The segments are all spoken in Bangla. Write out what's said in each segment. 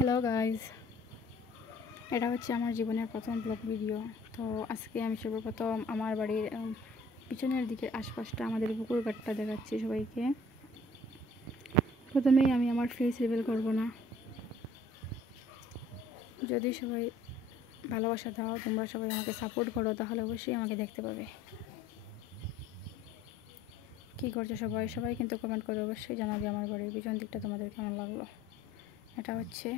হ্যালো গাইজ, এটা হচ্ছে আমার জীবনের প্রথম ব্লগ ভিডিও। তো আজকে আমি সর্বপ্রথম আমার বাড়ির পিছনের দিকের আশপাশটা, আমাদের পুকুর ঘাটটা দেখাচ্ছি সবাইকে। প্রথমেই আমি আমার ফেস রিভিল করব না। যদি সবাই ভালোবাসা দাও, তোমরা সবাই আমাকে সাপোর্ট করো, তাহলে অবশ্যই আমাকে দেখতে পাবে। কী করছো সবাই? সবাই কিন্তু কমেন্ট করে অবশ্যই জানাবে আমার বাড়ির পিছন দিকটা তোমাদের কেমন লাগলো। এটা হচ্ছে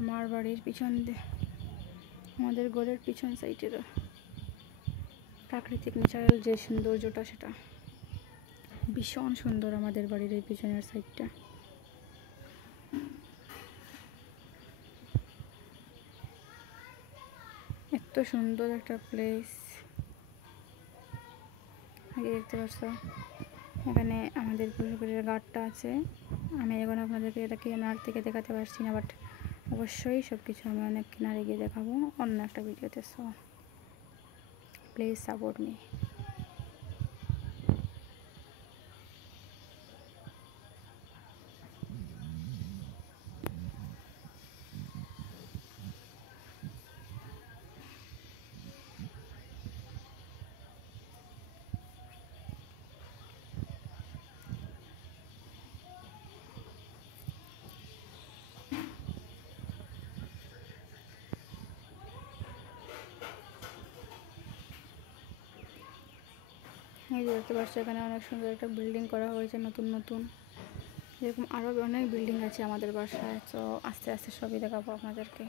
আমার বাড়ির পিছন, আমাদের ঘরের পিছন সাইডের প্রাকৃতিক ন্যাচারাল যে সৌন্দর্যটা, সেটা ভীষণ সুন্দর। আমাদের বাড়ির এই পিছনের সাইডটা এত সুন্দর একটা প্লেস। আগে দেখতে পাচ্ছ, এখানে আমাদের পুকুরের ঘাটটা আছে। আমি এখন আপনাদেরকে এটা কিনার থেকে দেখাতে পারছি না, বাট অবশ্যই সব কিছু আমি অনেক কিনারে গিয়ে দেখাবো অন্য একটা ভিডিওতে। So please support me. এই যে দেখতে পাচ্ছি, এখানে অনেক সুন্দর একটা বিল্ডিং করা হয়েছে, নতুন নতুন। এরকম আরও অনেক বিল্ডিং আছে আমাদের বাসায়। তো আস্তে আস্তে সবই দেখাবো আপনাদেরকে।